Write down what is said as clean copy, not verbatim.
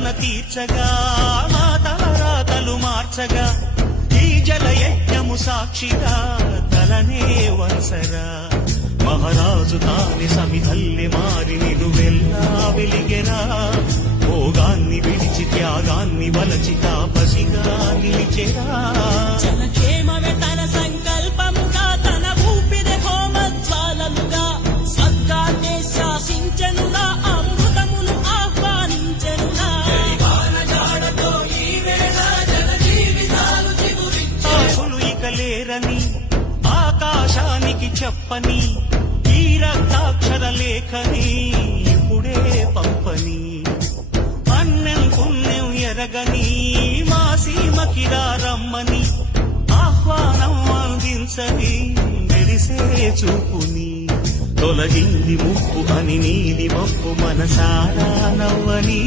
తన తీర్చగా మా తలరాతలు మార్చగా ఈ జలయజ్ఞము సాక్షిగా తలనే వరసరా మహారాజు తాని సమిధల్లి మారి నిలువెల్లా వెలిగెరా భోగాన్ని విడిచి త్యాగాన్ని వలచి తాపసిగా నిలిచెరా జనక్షేమమే తన సంకల్పముగా తన ఊపిరి హోమజ్వాలలుగా స్వర్గాన్నే శాసించెనుగా అమృతమును ఆహ్వానించెనుగా ఆశలు ఇక లేరని ఆకాశానికి చెప్పని ఈ రక్తాక్షర లేఖని ఇప్పుడే పంపని అన్నం పుణ్యం ఎరగని మా సీమకిరా రమ్మని ఆహ్వానం అందించని మెరిసే చూపుని తొలగింది ముప్పు అని నీలి మప్పు మనసారా నవ్వని